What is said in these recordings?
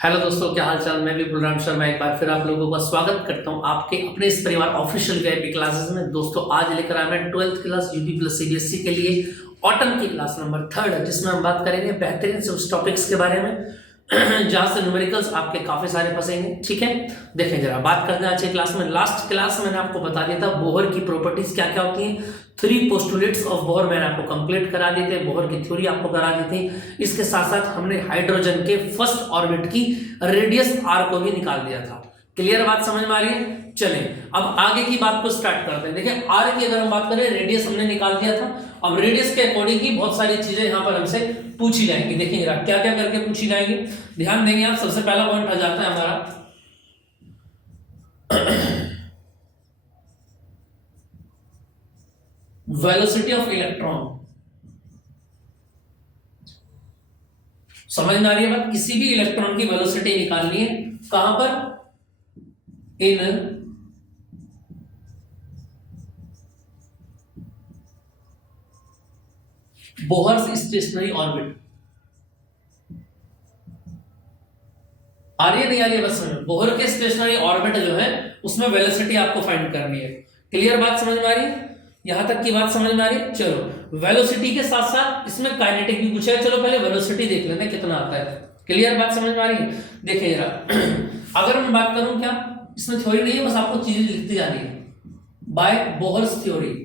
Hello दोस्तों, क्या हाल चाल। मैं भी बलराम शर्मा एक बार फिर आप लोगों का स्वागत करता हूं आपके अपने इस परिवार ऑफिशियल वीआईपी क्लासेस में। दोस्तों आज लेकर आया मैं 12th class UP plus CBSE के लिए ऑटम की क्लास नंबर 3 जिसमें हम बात करेंगे बेहतरीन से उस टॉपिक्स के बारे में जहां से न्यूमेरिकल्स आपके काफी सारे फंसेंगे। ठीक है, देखें जरा बात करते हैं आज की क्लास में। लास्ट क्लास मैंने आपको बता दिया था बोहर की प्रॉपर्टीज क्या क्या होती हैं। 3 पोस्टुलेट्स ऑफ बोहर मैंने आपको कंप्लीट करा दिए थे, बोहर की थ्योरी आपको करा दी थी। इसके साथ साथ हमने हाइड्रोजन के फर्स्ट ऑर्बिट की रेडियस आर को भी निकाल दिया था। क्लियर बात समझ में आ रही है? चलें अब आगे की बात को स्टार्ट करते हैं। देखिए आर की अगर हम बात करें, रेडियस हमने निकाल दिया था। अब रेडियस के अकॉर्डिंग ही बहुत सारी चीजें यहां पर हमसे पूछी जाएंगी। देखिए क्या क्या करके पूछी जाएंगी, ध्यान देंगे आप। सबसे पहला पॉइंट आ जाता है हमारा वेलोसिटी ऑफ इलेक्ट्रॉन। समझ में आ रही है बात? किसी भी इलेक्ट्रॉन की वेलोसिटी निकालनी है कहां पर? इन बोहर्स स्टेशनरी ऑर्बिट। आ रही है नहीं आ रही है? बस समझ, बोहर के स्टेशनरी ऑर्बिट जो है उसमें वेलोसिटी आपको फाइंड करनी है। क्लियर बात समझ में आ रही है? यहां तक की बात समझ में आ रही है? चलो वेलोसिटी के साथ साथ इसमें काइनेटिक भी पूछा है। चलो पहले वेलोसिटी देख लेते हैं कितना आता है। क्लियर बात समझ में आ रही है? देखिए जरा अगर मैं बात करूं, क्या इसमें थ्योरी नहीं है, बस आपको चीजें लिखती जानी है। बाय बोहर्स थ्योरी,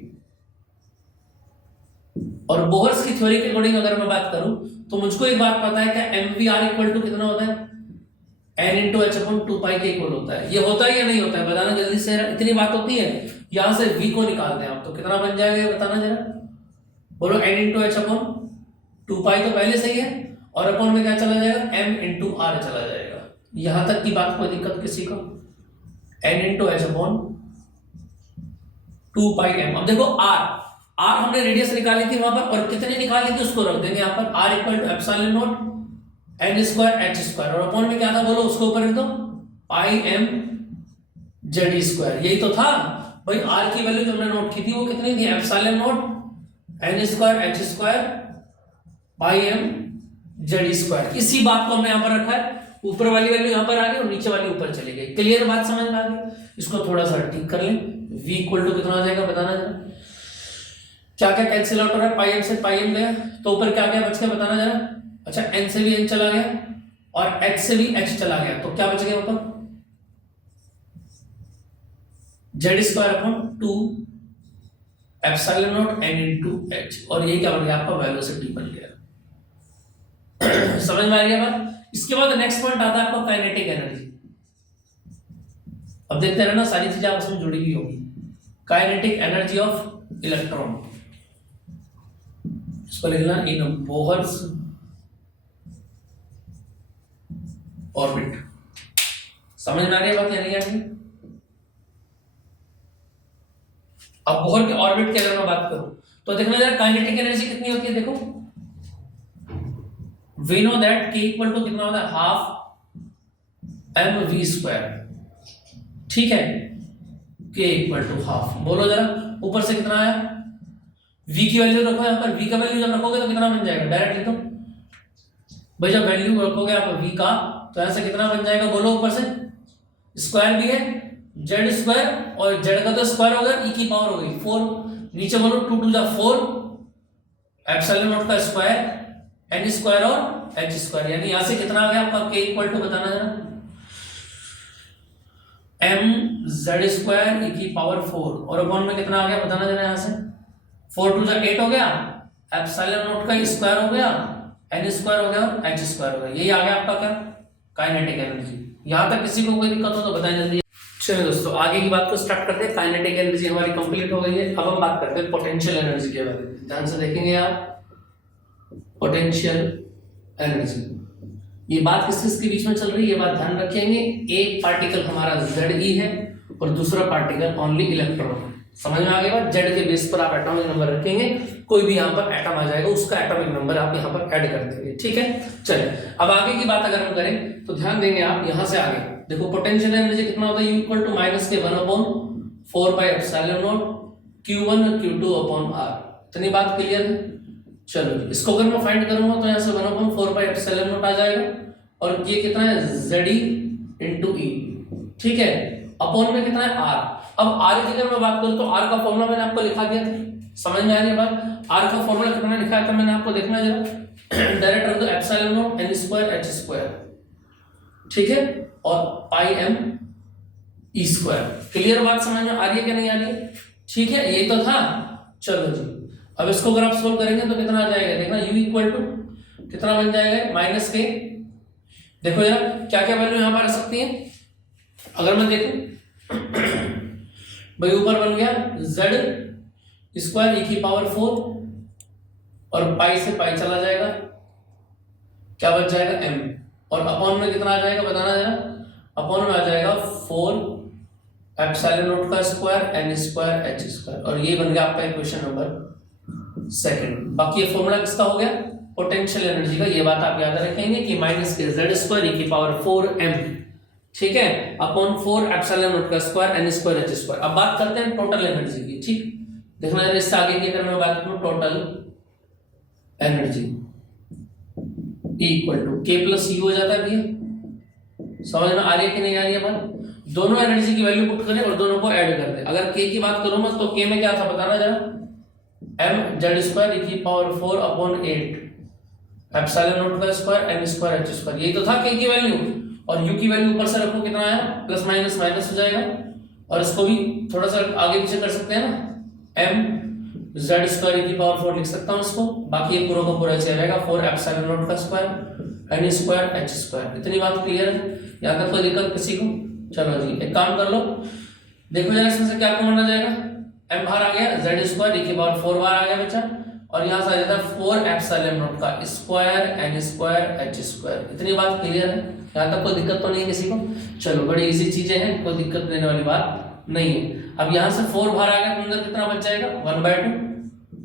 और बोहर्स की थ्योरी के अकॉर्डिंग अगर मैं बात करूं तो मुझको एक बात पता है कि mvr इक्वल टू कितना होता है? n इंटू एच अपॉन 2 पाई के इक्वल होता है। ये होता है या नहीं होता है? बताना जल्दी से। इतनी बात होती है। यहां से v को निकालते हैं आप तो कितना बन जाएगा ये बताना जरा। बोलो n इंटू एच अपॉन 2 पाई तो पहले सही है, और अपॉन में क्या चला जाएगा? m इंटू आर चला जाएगा। यहां तक की बात, कोई दिक्कत किसी को? n इंटू एच अपॉन 2 पाई m। अब देखो r हमने रेडियस निकाली थी वहां पर, और कितनी निकाली थी उसको रख देंगे यहाँ पर। r equal to epsilon not n square h square, और अपॉन में क्या था बोलो उसको ऊपर लिख दो, पाई m z स्क्वायर। यही तो था भाई। r की वैल्यू जो हमने नोट की थी वो कितनी थी? Epsilon not n square h square pi m z square. इसी बात को हमने यहाँ पर रखा है। ऊपर वाली वैल्यू यहाँ पर आ गई और नीचे वाली ऊपर चली गई। क्लियर बात समझ में आ गई? इसको थोड़ा सा ठीक कर लें। v इक्वल टू कितना आ जाएगा बताना जरा। क्या क्या कैंसिल आउट हो रहा है? पाई एम से पाई एम गया तो ऊपर क्या क्या बच गया बताना जरा। अच्छा n से भी n चला गया और h से भी h चला गया, तो क्या बच गया ऊपर? z square upon 2 epsilon not n into h, और ये क्या बन गया आपका? वेलोसिटी बन गया। समझ में आ रही है बात? इसके बाद नेक्स्ट पॉइंट आता है आपका काइनेटिक एनर्जी। अब देखते रहना, सारी चीजें आपस में जुड़ी हुई होगी। काइनेटिक एनर्जी ऑफ इलेक्ट्रॉन, इसको लिखना इन बोहर्स ऑर्बिट। समझ में आ रही है बात या नहीं आ रही? अब बोहर के ऑर्बिट की अगर मैं बात करूं तो देखना जरा काइनेटिक एनर्जी कितनी होती है। देखो we know that k equal to कितना होता है? Half mv square. ठीक है, k इक्वल टू हाफ। बोलो जरा ऊपर से कितना आया? v की वैल्यू रखो यहाँ पर। v का वैल्यू जब रखोगे तो कितना बन जाएगा? डायरेक्ट लिखो भाई। जब वैल्यू रखोगे आप v का तो ऐसे कितना बन जाएगा बोलो? ऊपर से स्क्वायर भी है z स्क्वायर, और z का तो स्क्वायर हो गया, e की पावर हो गई 4। नीचे बोलो 2 टू 4 एप्सिलॉन नॉट का स्क्वायर n स्क्वायर और h स्क्वायर। यानी यहां से कितना आ गया आपका? k इक्वल टू बताना जरा m z स्क्वायर e की पावर 4, और अपॉन में कितना आ गया बताना जरा। यहां से 4 टू 8 हो गया, एप्सिलॉन नॉट का स्क्वायर हो गया, n स्क्वायर हो गया और h स्क्वायर हो गया। यही आ गया आपका क्या? Kinetic energy. यहां तक किसी को कोई दिक्कत हो तो बताएं जल्दी। चलिए दोस्तों आगे की बात को स्टार्ट करते हैं। काइनेटिक एनर्जी हमारी कंप्लीट हो गई है। अब हम बात करते हैं पोटेंशियल एनर्जी के बारे में। ध्यान से देखेंगे आप, पोटेंशियल एनर्जी। ये बात किस किस के बीच में चल रही है ये बात ध्यान रखेंगे। एक पार्टिकल हमारा Ze है और दूसरा पार्टिकल ओनली इलेक्ट्रॉन। समझ में आ गया बात? जेड के बेस पर आप एटॉमिक नंबर रखेंगे, कोई भी यहाँ पर एटम आ जाएगा उसका एटॉमिक नंबर आप यहाँ पर ऐड कर देंगे। ठीक है, चलिए अब आगे की बात अगर हम करें तो ध्यान देंगे आप यहाँ से आगे। देखो पोटेंशियल एनर्जी कितना होता है? U इक्वल टू माइनस के 1/4 pi epsilon not Q1 Q2 upon R। इतनी बात क्लियर है? चलो इसको अगर मैं फाइंड करूंगा तो यहाँ से 1/4 पाई एप्सिलॉन नॉट आ जाएगा, और ये कितना है ZE इंटू ई, ठीक है, अपॉन में कितना है R। अब R की अगर मैं बात करूं तो R का फॉर्मूला मैंने आपको लिखा दिया था, समझ में आ रही है बात। R का फॉर्मूला कितना लिखा था मैंने आपको, देखना जरा, डायरेक्ट रख दो epsilon not n square h square, ठीक है, और पाई m ई स्क्वायर। क्लियर बात समझ में आ रही है कि नहीं आ रही है? ठीक है, ये तो था। चलो जी, अब इसको अगर आप सोल्व करेंगे तो कितना आ जाएगा, देखना u इक्वल टू कितना बन जाएगा, माइनस के। देखो यार क्या क्या वैल्यू यहां पर आ सकती है, अगर मैं देखूं भाई ऊपर बन गया z स्क्वायर e की पावर 4 और पाई से पाई चला जाएगा, क्या बच जाएगा m, और अपॉन में कितना आ जाएगा बताना जरा, अपॉन में आ जाएगा 4 एप्सिलॉन नॉट का square n square h square, और ये बन गया आपका इक्वेशन नंबर सेकंड। बाकी ये फॉर्मूला किसका हो गया, पोटेंशियल एनर्जी का। ये बात आप याद रखेंगे कि माइनस के z स्क्वायर e की पावर 4m, ठीक है, अपॉन 4 एप्सिलॉन नॉट का square n square h square. अब बात करते हैं टोटल एनर्जी की, ठीक, देखना जरा इससे आगे की अगर मैं बात करूं, total energy E equal to K plus U हो जाता है भैया, समझ में आ रही है कि नहीं आ रही है बात। दोनों एनर्जी की वैल्यू पुट करें और दोनों को ऐड कर दें। अगर के की बात करूं मैं तो के में क्या था बताना जरा, m z स्क्वायर e की पावर 4 अपॉन 8 एप्सिलॉन नॉट का square n square h square, यही तो था के की वैल्यू। और u की वैल्यू ऊपर से रखो, कितना आया, प्लस माइनस माइनस हो जाएगा, और इसको भी थोड़ा सा आगे पीछे कर सकते हैं ना, m z स्क्वायर e की पावर 4 लिख सकता हूं इसको, बाकी ये पूरा का पूरा ऐसे रहेगा 4 एप्सिलॉन नॉट का square n square h square. इतनी बात क्लियर है, यहां तक कोई दिक्कत किसी को? चलो जी एक काम कर लो, देखो जरा इसमें से क्या कॉमन आ जाएगा, m बाहर आ गया, z स्क्वायर e की पावर 4 बाहर आ गया बच्चा, और यहां से आ जाता है 4 एप्सिलॉन नॉट का square n square h square. इतनी बात क्लियर है, यहां तक कोई दिक्कत तो नहीं है किसी को? चलो बड़ी इजी चीजें हैं, कोई दिक्कत देने वाली बात नहीं है। अब यहां से 4 बाहर आ गया तो अंदर कितना बच जाएगा, 1/2,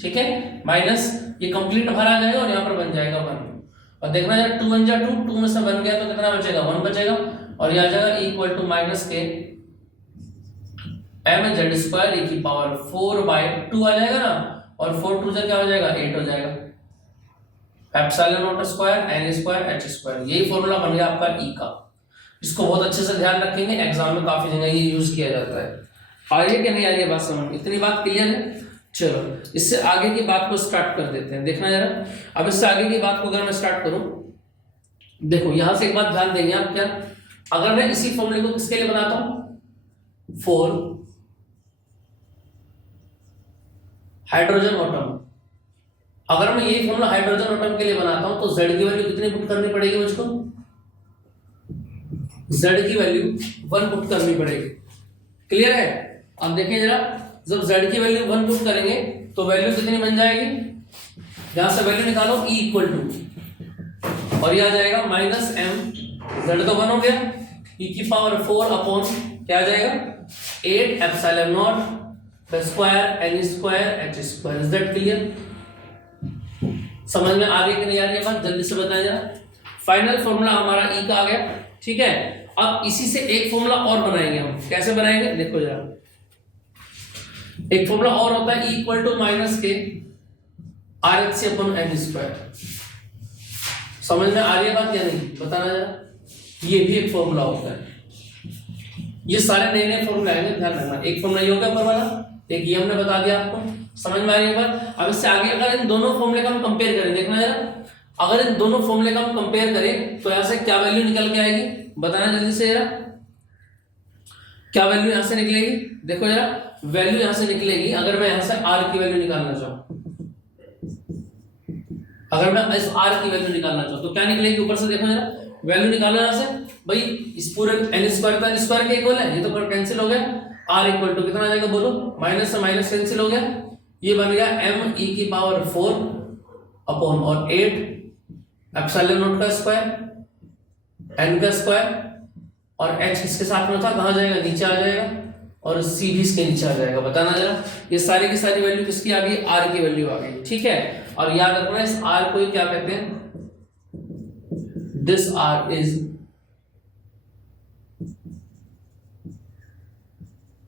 ठीक है, माइनस ये कंप्लीट बाहर आ जाएगा और यहां पर बन जाएगा 1, और देखना जरा 2 1 जा 2, 2 में से बन गया तो कितना बचेगा, 1 बचेगा, और यह आ जाएगा इक्वल टू माइनस के m z स्क्वायर e की पावर 4/2 आ जाएगा ना, और 4 2 से क्या हो जाएगा, 8 हो जाएगा, epsilon not square n square h square. यही फॉर्मूला बन गया आपका e का। इसको बहुत अच्छे से ध्यान रखेंगे, एग्जाम में काफी जगह ये यूज किया जाता है। आ रही है कि नहीं आ रही है बात समझ में, इतनी बात क्लियर है? चलो इससे आगे की बात को स्टार्ट कर देते हैं, देखना जरा। अब इससे आगे की बात को अगर मैं स्टार्ट करूं, देखो यहां से एक बात ध्यान देंगे आप, क्या अगर मैं इसी फॉर्मूले को किसके लिए बनाता हूं, 4 हाइड्रोजन एटम, अगर मैं यही फॉर्मूला हाइड्रोजन एटम के लिए बनाता हूं तो z की वैल्यू कितनी पुट करनी पड़ेगी मुझको, z की वैल्यू 1 पुट करनी पड़ेगी। क्लियर है? अब देखिए जरा, जब z की वैल्यू 1 पुट करेंगे तो वैल्यू कितनी बन जाएगी, यहां से वैल्यू निकालो e इक्वल टू, और ये आ जाएगा माइनस m, z तो 1 हो गया, e की पावर 4 अपॉन क्या आ जाएगा, 8 epsilon not square n square h square. Is that clear? समझ में आ रही है कि नहीं आ रही है बात, जल्दी से बताया जरा। फाइनल फॉर्मूला हमारा e का आ गया, ठीक है। अब इसी से एक फॉर्मूला और बनाएंगे हम, कैसे बनाएंगे देखो जरा। एक फॉर्मूला और होता है e इक्वल टू माइनस के RH अपॉन n स्क्वायर। समझ में आ रही है बात या नहीं, बताना जरा। ये भी एक फॉर्मूला होता है, ये सारे नए नए फॉर्मूला आएंगे, ध्यान रखना। एक फॉर्मूला ये हो गया ऊपर वाला, एक ये हमने बता दिया आपको, समझ में आ रही है बात। अब इससे आगे अगर इन दोनों फॉर्मूले का हम कंपेयर करें, देखना जरा, अगर इन दोनों फॉर्मूले का हम कंपेयर करें तो यहां से क्या वैल्यू निकल के आएगी, बताना जल्दी से जरा। क्या वैल्यू यहां से निकलेगी, देखो जरा, वैल्यू यहां से निकलेगी, अगर मैं यहां से r की वैल्यू निकालना चाहूं, अगर मैं इस r की वैल्यू निकालना चाहूं तो क्या निकलेगी, ऊपर से देखो जरा, वैल्यू निकालो यहां से। भाई इस पूरे n स्क्वायर का स्क्वायर के इक्वल है, ये तो कैंसिल हो गया, r इक्वल टू कितना आ जाएगा बोलो, माइनस से माइनस कैंसिल हो गया, ये बन गया m e की पावर 4 अपॉन और 8 एप्सिलॉन नॉट का स्क्वायर n का स्क्वायर, और h किसके साथ में था, कहां जाएगा, नीचे आ जाएगा, और c भी इसके नीचे आ जाएगा। बताना जरा, ये सारी की सारी वैल्यू किसकी आ गई, r की वैल्यू आ गई, ठीक है। और याद रखना इस r को क्या कहते हैं, this r is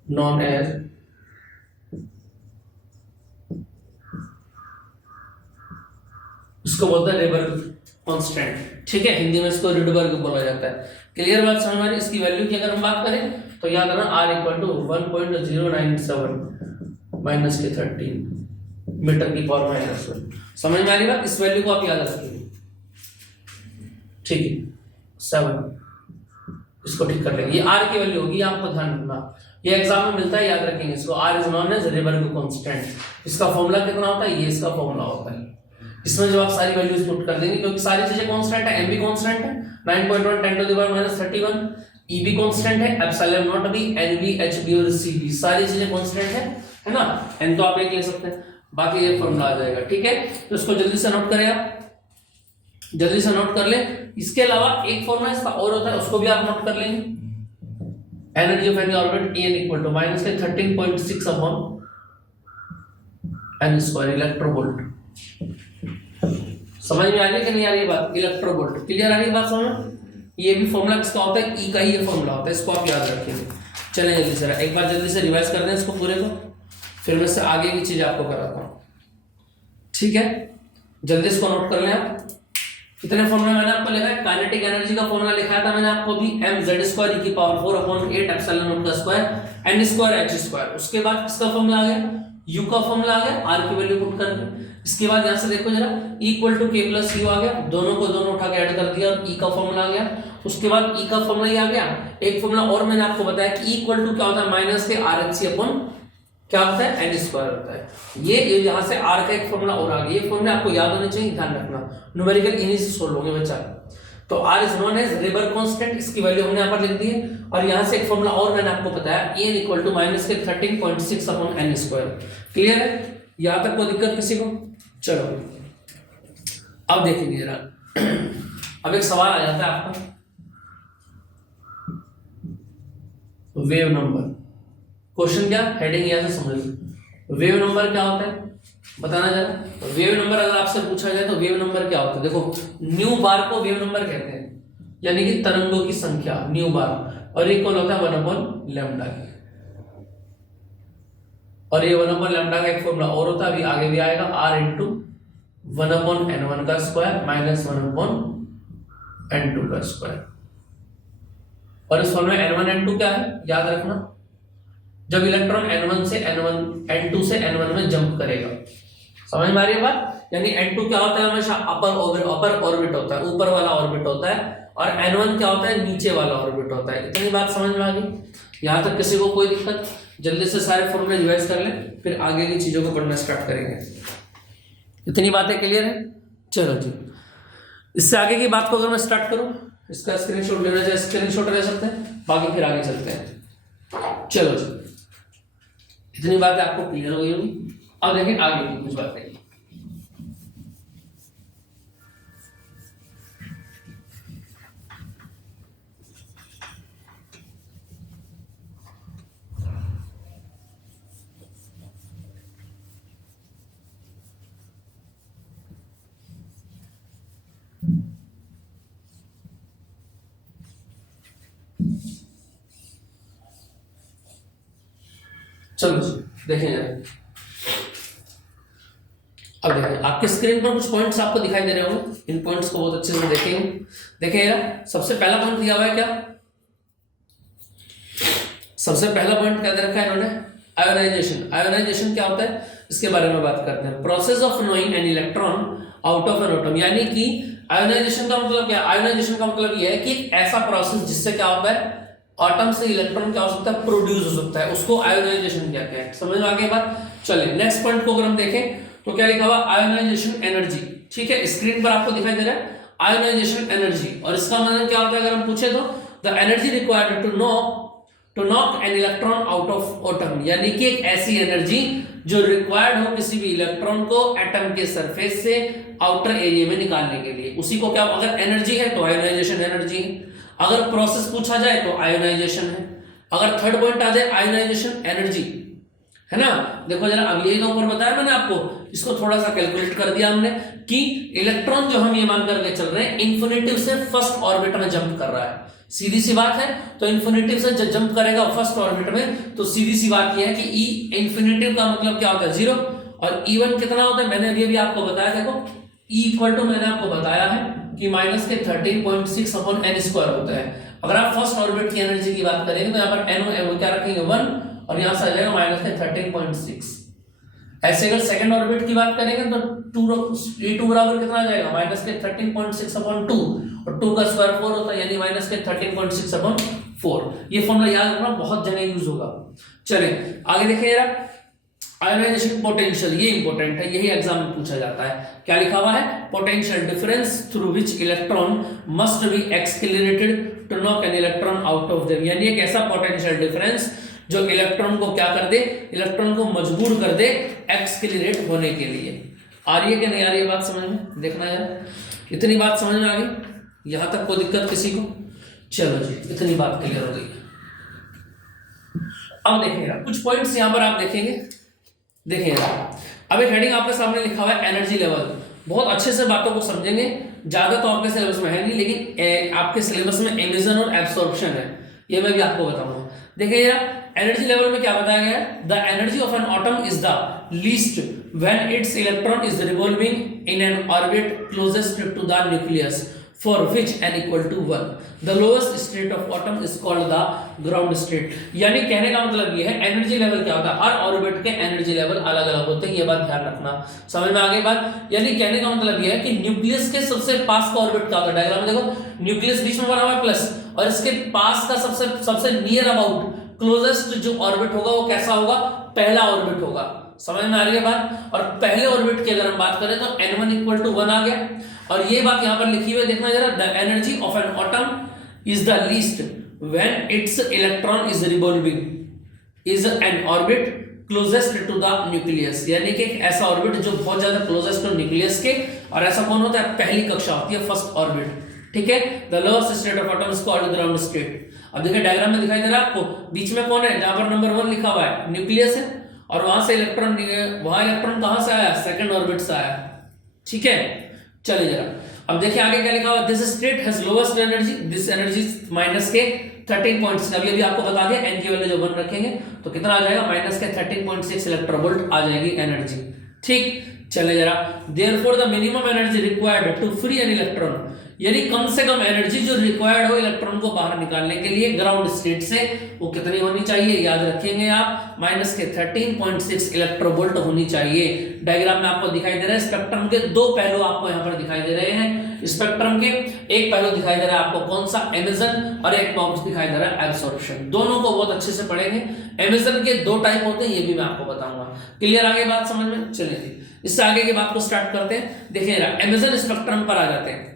known as इसको बोलते हैं रेबर कांस्टेंट, ठीक है, हिंदी में इसको रिडबर्ग बोला जाता है। क्लियर बात समझ में आ रही है? इसकी वैल्यू की अगर हम बात करें तो याद रखना R इक्वल टू 1.097 माइनस के 13 मीटर की पावर माइनस 1। समझ में आ रही बात? इस वैल्यू को आप याद रखिए, ठीक है, 7, इसको ठीक कर लेंगे। ये R की वैल्यू होगी, आपको ध्यान रखना, ये एग्जाम में मिलता है, याद रखेंगे इसको। R is known as Rydberg constant. इसका फॉर्मूला कितना होता है? ये इसका फॉर्मूला होता है। इसमें जब आप सारी वैल्यूज पुट कर देंगे, क्योंकि सारी चीजें कांस्टेंट है, m भी कांस्टेंट है 9.1 10 to the power minus 31, e भी कांस्टेंट है, एप्सिलॉन नॉट भी, n भी, h भी और c भी, सारी चीजें कांस्टेंट है ना। n तो आप एक ले सकते हैं, बाकी ये फॉर्मूला आ जाएगा, ठीक है। तो इसको जल्दी से नोट करें, आप जल्दी से नोट कर ले। इसके अलावा एक फॉर्मूला इसका और होता है, उसको भी आप नोट कर लेंगे। Energy of any orbit En equal to minus के 13.6 अपॉन n स्क्वायर इलेक्ट्रोवोल्ट। समझ में आ रही है कि नहीं आ रही बात? इलेक्ट्रोवोल्ट। क्लियर आ रही है बात समझ? ये भी फॉर्मूला किसका होता है? ई का ही ये फॉर्मूला होता है, इसको आप याद रखिए। चलें जल्दी से एक बार जल्दी से रिवाइज कर दें इसको पूरे को, फिर मैं इससे आगे की चीज आपको कराता हूँ, ठीक है। जल्दी इसको नोट कर लें आप। कितने फॉर्मूला मैंने आपको लिखा है? काइनेटिक एनर्जी का फॉर्मूला लिखाया था मैंने आपको भी, mz स्क्वायर e की पावर 4 अपॉन 8 एप्सिलॉन नॉट का square n square h square. उसके बाद किसका फॉर्मूला आ गया? u का फॉर्मूला आ गया, r की वैल्यू पुट करके। इसके बाद यहां से देखो जरा, e equal to k plus u आ गया, दोनों को दोनों उठा के ऐड कर दिया और e का फॉर्मूला आ गया। उसके बाद e का फॉर्मूला ही आ गया। एक फॉर्मूला और मैंने आपको बताया कि e इक्वल टू क्या होता है? माइनस के rhc अपॉन क्या होता है? n स्क्वायर होता है। ये यहां से r का एक फॉर्मूला और आ गया। ये फॉर्मूला आपको याद होने चाहिए, ध्यान रखना, न्यूमेरिकल इन्हीं से सोल्व होंगे बच्चा। तो r is known as Rydberg constant, इसकी वैल्यू हमने यहां पर लिख दी है। और यहां से एक फॉर्मूला और मैंने आपको बताया, n इक्वल टू माइनस के 13.6 अपॉन n स्क्वायर। क्लियर है? यहां तक कोई दिक्कत किसी को? चलो अब देखेंगे जरा। अब एक सवाल आ जाता है आपका, वेव नंबर। क्वेश्चन क्या? हेडिंग यहां से समझ लो। वेव नंबर क्या होता है बताना जरा। वेव नंबर अगर आपसे पूछा जाए तो वेव नंबर क्या होता है? देखो, न्यू बार को वेव नंबर कहते हैं, यानी कि तरंगों की संख्या, न्यू बार। और इक्वल होता है 1/λ की। और ये 1/λ का एक फॉर्मूला और होता है, अभी आगे भी आएगा, r इंटू 1/n1 का स्क्वायर माइनस 1/n2 का स्क्वायर। और इस फॉर्मूला n1 n2 क्या है याद रखना, जब इलेक्ट्रॉन n1 से n2 से n1 में जंप करेगा। समझ में आ रही है बात? यानी n2 क्या होता है? हमेशा अपर ऑर्बिट होता है, ऊपर वाला ऑर्बिट होता है। और n1 क्या होता है? नीचे वाला ऑर्बिट होता है। इतनी बात समझ में आ गई? यहां तक किसी को कोई दिक्कत? जल्दी से सारे फॉर्मूले रिवाइज कर लें, फिर आगे की चीजों को पढ़ना स्टार्ट करेंगे। इतनी बातें क्लियर है? चलो जी, इससे आगे की बात को अगर मैं स्टार्ट करूं, इसका स्क्रीनशॉट लेना चाहे स्क्रीनशॉट ले सकते हैं, बाकी फिर आगे चलते हैं। चलो जी, इतनी बातें आपको क्लियर हो गई होगी। अब देखें आगे की कुछ बातें। चलो देखें जरा। अब देखें, आपके स्क्रीन पर कुछ पॉइंट्स आपको दिखाई दे रहे होंगे, इन पॉइंट्स को बहुत अच्छे से देखेंगे। देखें यार, सबसे पहला पॉइंट दिया हुआ है क्या? सबसे पहला पॉइंट क्या दे रखा है इन्होंने? आयोनाइजेशन। आयोनाइजेशन क्या होता है इसके बारे में बात करते हैं। Process of knowing N electron out of an atom, यानी कि आयोनाइजेशन का मतलब क्या? आयोनाइजेशन का मतलब यह है कि ऐसा प्रोसेस जिससे क्या होता है, एटम से इलेक्ट्रॉन क्या हो सकता है? प्रोड्यूस हो सकता है, उसको आयोनाइजेशन कहते हैं। समझ में आ गई बात? चलिए नेक्स्ट पॉइंट को अगर हम देखें तो क्या लिखा हुआ? Ionisation energy. ठीक है, स्क्रीन पर आपको दिखाई दे रहा है आयोनाइजेशन एनर्जी। और इसका मतलब क्या होता है अगर हम पूछे तो, the energy required to knock an electron out of atom, यानी कि एक ऐसी एनर्जी जो रिक्वायर्ड हो किसी भी इलेक्ट्रॉन को एटम के सरफेस से आउटर एरिया में निकालने के लिए, उसी को क्या, अगर एनर्जी है तो आयोनाइजेशन एनर्जी है। अगर प्रोसेस पूछा जाए तो आयोनाइजेशन है। अगर थर्ड पॉइंट आ जाए आयोनाइजेशन एनर्जी, है ना। देखो जरा, अब यही तो ऊपर बताया मैंने आपको, इसको थोड़ा सा कैलकुलेट कर दिया हमने कि इलेक्ट्रॉन जो हम ये मान करके चल रहे हैं इन्फिनिटिव से फर्स्ट ऑर्बिट में जंप कर रहा है। सीधी सी बात है, तो इन्फिनिटिव से जब जंप करेगा फर्स्ट ऑर्बिट में, तो सीधी सी बात यह है कि ई इन्फिनिटिव का मतलब क्या होता है? 0। और E1 कितना होता है? मैंने अभी आपको बताया, देखो E इक्वल टू मैंने आपको बताया है कि माइनस के 13.6 अपॉन एन स्क्वायर होता है। अगर आप फर्स्ट ऑर्बिट की एनर्जी की बात करेंगे तो यहाँ पर एन क्या रखेंगे 1 और यहाँ से आ जाएगा माइनस के 13.6। ऐसे अगर सेकंड ऑर्बिट की बात करेंगे तो 2 बराबर कितना आ जाएगा माइनस के 13.6 अपॉन 2 और 2 का स्क्वायर 4 होता है यानी माइनस के 13.6 अपॉन 4। ये फॉर्मूला याद रखना, बहुत जगह यूज होगा। चलिए आगे देखिए जरा, आयोनाइजेशन पोटेंशियल, ये इंपॉर्टेंट है, यही एग्जाम में पूछा जाता है। क्या लिखा हुआ है, potential difference through which electron must be accelerated to knock an electron out of them, यानी एक ऐसा पोटेंशियल डिफरेंस जो इलेक्ट्रॉन को क्या कर दे, इलेक्ट्रॉन को मजबूर कर दे एक्सक्लेरेट होने के लिए। आ रही है कि नहीं आ रही है बात समझ में, देखना यार इतनी बात समझ में आ गई, यहां तक कोई दिक्कत किसी को? चलो जी इतनी बात क्लियर हो गई। अब देखिएगा कुछ पॉइंट्स यहां पर आप देखेंगे, देखिएगा अब एक हेडिंग आपके सामने लिखा हुआ है एनर्जी लेवल। बहुत अच्छे से बातों को समझेंगे, ज्यादा तो आपके सिलेबस में है नहीं, लेकिन आपके सिलेबस में एमिशन और एब्सॉर्प्शन है, ये मैं भी आपको बताऊंगा। देखिए एनर्जी लेवल में क्या बताया गया है, the energy of an atom is the least when its electron is revolving in an orbit closest to the nucleus for which n equal to 1 the lowest state of atom is called the ground state। यानी कहने का मतलब ये है energy level क्या होता है, हर orbit के एनर्जी लेवल अलग अलग होते हैं, ये बात ध्यान रखना। समझ में आ गई बात? यानी कहने का मतलब ये है कि न्यूक्लियस के सबसे पास का ऑर्बिट क्या होता है, डायग्राम में देखो न्यूक्लियस बीच में बना हुआ है प्लस, और इसके पास का सबसे नियर अबाउट क्लोजेस्ट जो ऑर्बिट होगा वो कैसा होगा, पहला ऑर्बिट होगा। समझ में आ रही है बात? और पहले ऑर्बिट की अगर हम बात करें तो n1 इक्वल टू 1 आ गया, और ये बात यहां पर लिखी हुई है, देखना जरा, the energy of an atom is the least when its electron is revolving is an orbit closest to the nucleus, यानी कि ऐसा ऑर्बिट जो बहुत ज्यादा क्लोजेस्ट टू न्यूक्लियस के, और ऐसा कौन होता है, पहली कक्षा होती है फर्स्ट ऑर्बिट, ठीक है। The lowest state of atom is called ground state. अब देखिए डायग्राम में दिखाई दे रहा है आपको, बीच में कौन है, जहां पर नंबर 1 लिखा हुआ है न्यूक्लियस है, और वहां से इलेक्ट्रॉन, वहां इलेक्ट्रॉन कहां से आया, सेकंड ऑर्बिट से आया, ठीक है। चलिए जरा अब देखिए आगे क्या लिखा हुआ, this state has lowest energy, this energy minus के 13.6, अभी आपको बता दिया एन की वैल्यू जब 1 रखेंगे तो कितना आ जाएगा, माइनस के 13.6 इलेक्ट्रोवोल्ट आ जाएगी एनर्जी, ठीक। चले जरा, therefore the minimum energy required to free an electron, यानी कम से कम एनर्जी जो रिक्वायर्ड हो इलेक्ट्रॉन को बाहर निकालने के लिए ग्राउंड स्टेट से, वो कितनी होनी चाहिए, याद रखेंगे आप, माइनस के 13.6 इलेक्ट्रोवोल्ट होनी चाहिए। डायग्राम में आपको दिखाई दे रहा है स्पेक्ट्रम के दो पहलू आपको यहाँ पर दिखाई दे रहे हैं, स्पेक्ट्रम के एक पहलू दिखाई दे रहा है आपको कौन सा, एमिशन, और एक पहलू दिखाई दे रहा है एब्सॉर्प्शन। दोनों को बहुत अच्छे से पढ़ेंगे, एमिशन के 2 टाइप होते हैं, ये भी मैं आपको बताऊंगा। क्लियर आगे बात समझ में? चलिए इससे आगे की बात को स्टार्ट करते हैं। देखिए एमिशन स्पेक्ट्रम पर आ जाते हैं।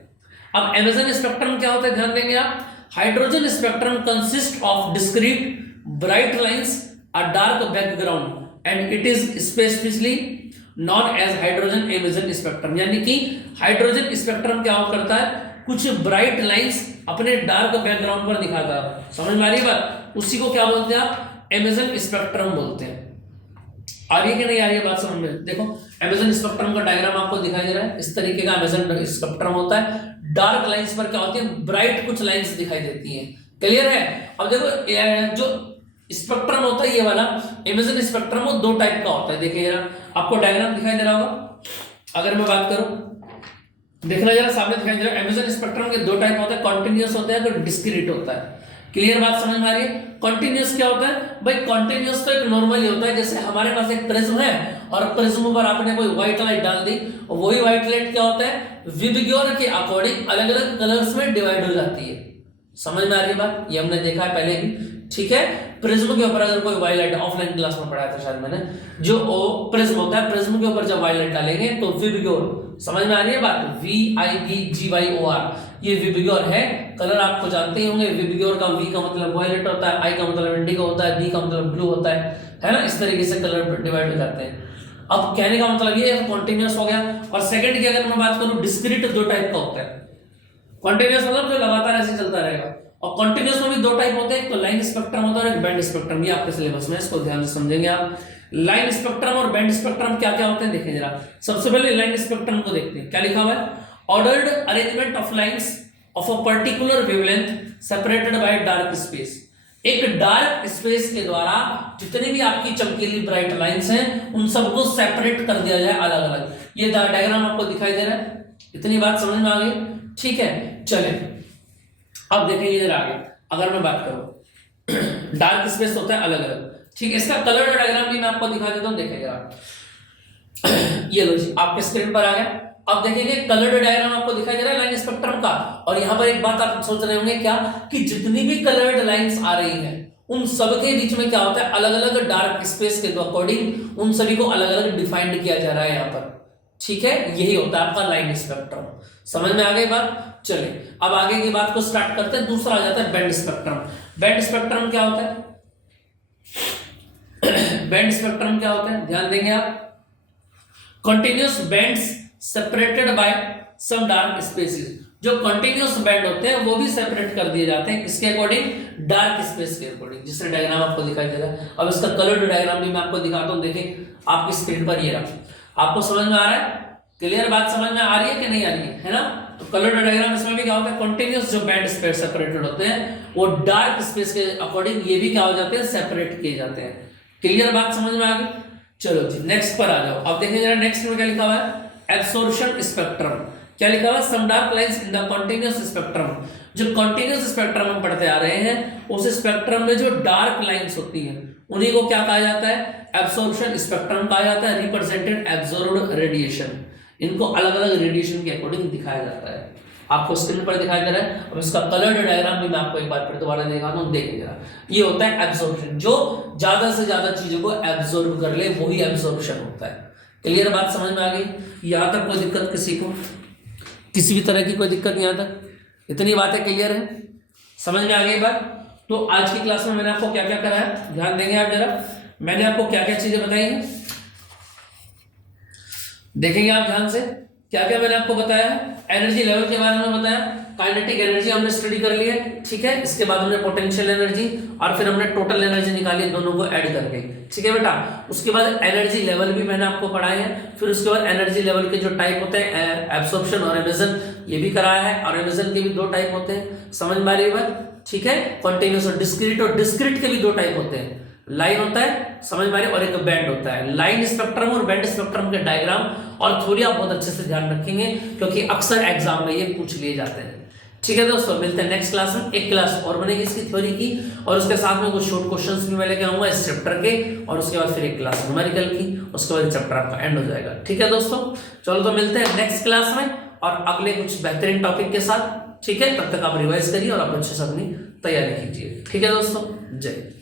अब एमिशन स्पेक्ट्रम क्या होता है, ध्यान देंगे आप, hydrogen spectrum consist of discrete bright lines a dark background and it is specifically known as hydrogen emission spectrum, यानी कि हाइड्रोजन स्पेक्ट्रम क्या करता है, कुछ ब्राइट लाइंस अपने डार्क बैकग्राउंड पर दिखाता है। समझ में आ रही बात? उसी को क्या बोलते हैं आप, एमिशन स्पेक्ट्रम बोलते हैं। आ रही है कि नहीं आ रही है बात समझ में? देखो एमिशन स्पेक्ट्रम का डायग्राम आपको दिखाई दे रहा है, इस तरीके का एमिशन स्पेक्ट्रम होता है। डार्क लाइंस पर क्या होती है, ब्राइट कुछ लाइंस दिखाई देती हैं। क्लियर है? अब देखो जो स्पेक्ट्रम होता है ये वाला एमिशन स्पेक्ट्रम, वो 2 टाइप का होता है। देखिए आपको डायग्राम दिखाई दे रहा होगा, अगर मैं बात करूं, देखना जरा सामने दिखाई दे रहा है, एमिशन स्पेक्ट्रम के 2 टाइप होते हैं, कॉन्टिन्यूअस होता है और डिस्क्रीट होता है। क्लियर बात समझ में आ रही है? कॉन्टिन्यूअस क्या होता है भाई, कॉन्टिन्यूअस तो एक नॉर्मली होता है, जैसे हमारे पास एक प्रिज्म है और प्रिज्म पर आपने कोई व्हाइट लाइट डाल दी, और वही व्हाइट लाइट क्या होता है, विबग्योर के अकॉर्डिंग अलग अलग कलर्स में डिवाइड हो जाती है। समझ में आ रही है बात? ये हमने देखा है पहले भी, ठीक है। प्रिज्म के ऊपर अगर कोई व्हाइट लाइट, ऑफलाइन क्लास में पढ़ाया था शायद मैंने, जो प्रिज्म होता है, प्रिज्म के ऊपर जब व्हाइट लाइट डालेंगे तो विबग्योर, समझ में आ रही है बात, VIBGYOR, ये विबग्योर है। कलर आपको जानते ही होंगे, विबग्योर का V का मतलब वायलेट होता है, I का मतलब इंडिगो होता है, B का मतलब ब्लू होता है ना, इस तरीके से कलर डिवाइड हो जाते हैं। अब कहने का मतलब ये कॉन्टिन्यूअस हो गया। और सेकंड की अगर मैं बात करूं, डिस्क्रीट 2 टाइप का होता है। कॉन्टिन्यूअस मतलब जो लगातार ऐसे चलता रहेगा, और कॉन्टिन्यूअस में भी 2 टाइप होते हैं, एक तो लाइन स्पेक्ट्रम होता है और एक बैंड स्पेक्ट्रम। ये आपके सिलेबस में, इसको ध्यान से समझेंगे आप। लाइन स्पेक्ट्रम और बैंड स्पेक्ट्रम क्या क्या होते हैं देखिए जरा। सबसे पहले लाइन स्पेक्ट्रम को देखते हैं, क्या लिखा हुआ है, ordered arrangement of lines of a particular wavelength separated by dark space. एक डार्क स्पेस के द्वारा जितनी भी आपकी चमकीली ब्राइट लाइंस हैं उन सबको सेपरेट कर दिया जाए अलग अलग। ये डायग्राम आपको दिखाई दे रहा है, इतनी बात समझ में आ गई। ठीक है, चले अब देखेंगे इधर आगे। अगर मैं बात करूं डार्क स्पेस होता है अलग अलग, ठीक है। इसका कलर डायग्राम भी मैं आपको दिखा देता हूं, देखेंगे आप। ये लो जी आपके स्क्रीन पर आ गया। अब देखेंगे कलर डायग्राम आपको दिखाई दे रहा है लाइन स्पेक्ट्रम का। और यहां पर एक बात आप सोच रहे होंगे क्या, कि जितनी भी कलर्ड लाइंस आ रही हैं उन सब के बीच में क्या होता है, अलग अलग डार्क स्पेस के अकॉर्डिंग उन सभी को अलग अलग डिफाइंड किया जा रहा है यहाँ पर, ठीक है। यही होता है आपका लाइन स्पेक्ट्रम। समझ में आ गई बात। चलिए अब आगे की बात को स्टार्ट करते हैं। दूसरा आ जाता है बैंड स्पेक्ट्रम। बैंड स्पेक्ट्रम क्या होता है, बैंड स्पेक्ट्रम क्या होता है, ध्यान देंगे आप। Continuous bands separated by some dark spaces. जो कंटिन्यूअस बैंड होते हैं वो भी सेपरेट कर दिए जाते हैं, किसके अकॉर्डिंग, डार्क स्पेस के अकॉर्डिंग, जिससे डायग्राम आपको दिखाई दे रहा है। अब इसका कलर्ड डायग्राम भी मैं आपको दिखाता हूं, देखिए आपकी स्क्रीन पर ये रहा। आपको समझ में आ रहा है, क्लियर बात समझ में आ रही है कि नहीं आ रही है ना। तो कलर्ड डायग्राम इसमें भी क्या होता है, कंटिन्यूअस जो बैंड स्पेस सेपरेटेड होते हैं वो डार्क स्पेस के अकॉर्डिंग ये भी क्या हो जाते हैं, सेपरेट किए जाते हैं। क्लियर बात समझ में आ गई। चलो जी नेक्स्ट पर आ जाओ। अब देखिए जरा नेक्स्ट में क्या लिखा हुआ है, एब्सॉर्प्शन स्पेक्ट्रम। क्या लिखा हुआ है, some dark lines in the continuous spectrum. जो कंटीन्यूअस स्पेक्ट्रम हम पढ़ते आ रहे हैं उस स्पेक्ट्रम में जो डार्क लाइंस होती हैं उन्हीं को क्या कहा जाता है, एब्सॉर्प्शन स्पेक्ट्रम कहा जाता है। रिप्रेजेंटेड एब्जॉर्ब्ड रेडिएशन, इनको अलग अलग रेडिएशन के अकॉर्डिंग दिखाया जाता है। आपको स्क्रीन पर दिखाई दे रहा है। अब इसका कलर्ड डायग्राम भी मैं आपको एक बार फिर दोबारा दिखाता हूं, देखिएगा। ये होता है एब्जॉर्प्शन, जो ज्यादा से ज्यादा चीजों को एब्जॉर्ब कर ले वही एब्जॉर्प्शन होता है। क्लियर बात समझ में आ गई। यहां तक कोई दिक्कत किसी को, किसी भी तरह की कोई दिक्कत यहां तक, इतनी बातें क्लियर है, समझ में आ गई बात। तो आज की क्लास में मैंने आपको क्या क्या करा है, ध्यान देंगे आप जरा। मैंने आपको क्या क्या चीजें बताई हैं, देखेंगे आप ध्यान से। क्या क्या मैंने आपको बताया है, एनर्जी लेवल के बारे में बताया, काइनेटिक एनर्जी हमने स्टडी कर ली है, ठीक है। इसके बाद हमने पोटेंशियल एनर्जी और फिर हमने टोटल एनर्जी निकाली, दोनों को ऐड करके, ठीक है बेटा। उसके बाद एनर्जी लेवल भी मैंने आपको पढ़ाए हैं। फिर उसके बाद एनर्जी लेवल के जो टाइप होते हैं, एब्सॉर्प्शन और एमिशन, ये भी कराया है। और एमिशन के भी दो टाइप होते हैं, समझ में आ रही बात, ठीक है। कंटिन्यूअस और डिस्क्रीट के भी दो टाइप होते हैं। लाइन होता है, समझ में आ रही है, और एक बैंड होता है। लाइन स्पेक्ट्रम और बैंड स्पेक्ट्रम के डायग्राम और थ्योरी आप बहुत अच्छे से ध्यान रखेंगे, क्योंकि अक्सर एग्जाम में ये पूछ लिए जाते हैं, ठीक है दोस्तों। मिलते हैं नेक्स्ट क्लास में। एक क्लास और बनेगी इसकी थ्योरी की, और उसके साथ में कुछ शॉर्ट क्वेश्चंस भी मैं लेके आऊंगा इस चैप्टर के, और उसके बाद फिर एक क्लास न्यूमेरिकल की, उसके बाद चैप्टर आपका एंड हो जाएगा, ठीक है दोस्तों। चलो तो मिलते हैं नेक्स्ट क्लास में और अगले कुछ बेहतरीन टॉपिक के साथ, ठीक है। तब तक आप रिवाइज करिए और आप अच्छे से अपनी तैयारी कीजिए, ठीक है दोस्तों। जय।